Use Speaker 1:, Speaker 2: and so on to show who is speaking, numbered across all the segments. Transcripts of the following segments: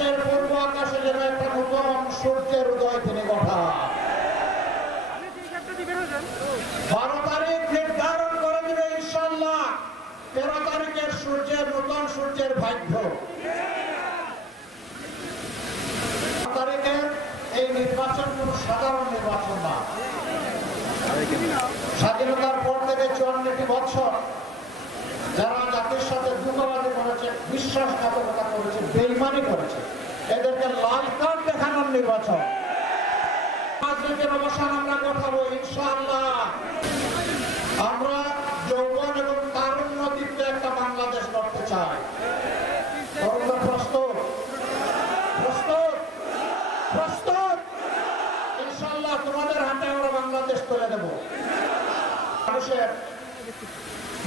Speaker 1: দেশের পূর্ব আকাশে যেন একটা নূতন সূর্যের উদয় তিনি ঘটা। বারো তারিখ নির্ধারণ করে দিবে ইনশাল্লাহ তেরো তারিখের সূর্যের নূতন সূর্যের ভাগ্য। তারিখের এই নির্বাচন কোন সাধারণ নির্বাচন না। স্বাধীনতার পর থেকে চুয়ান্নটি বছর যারা জাতির সাথে দুর্গাবাদী করেছে, বিশ্বাসঘাতকতা বেইমানি করেছে এদেরকে লাল কার্ড দেখানোর নির্বাচন। রাজনীতির অবসান আমরা আমরা যৌবন এবং একটা বাংলাদেশ গড়তে চাই। দেব।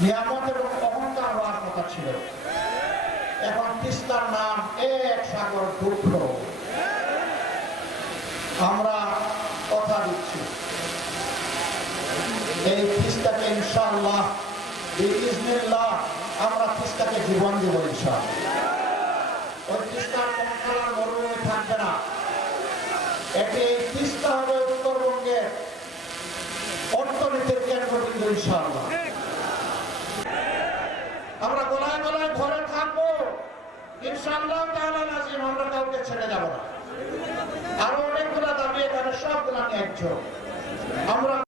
Speaker 1: নিয়ামত এবং অহংকার হওয়ার কথা ছিল। এখন তিস্তার নাম এক সাগর দুঃখ আমরা কথা দিচ্ছি। এই তিস্তাকে বিইজনিল্লাহ আমরা তিস্তাকে জীবন দেব ইনশাআল্লাহ। ওই তিস্তার থাকবে না। এটি তিস্তা হবে উত্তরবঙ্গের অর্থনীতির কেন্দ্রবিন্দু ইনশাআল্লাহ আমরা গলায় গলায় ঘরে থাকব নাজিম আমরা কাউকে ছেড়ে যাব না। আরও আমরা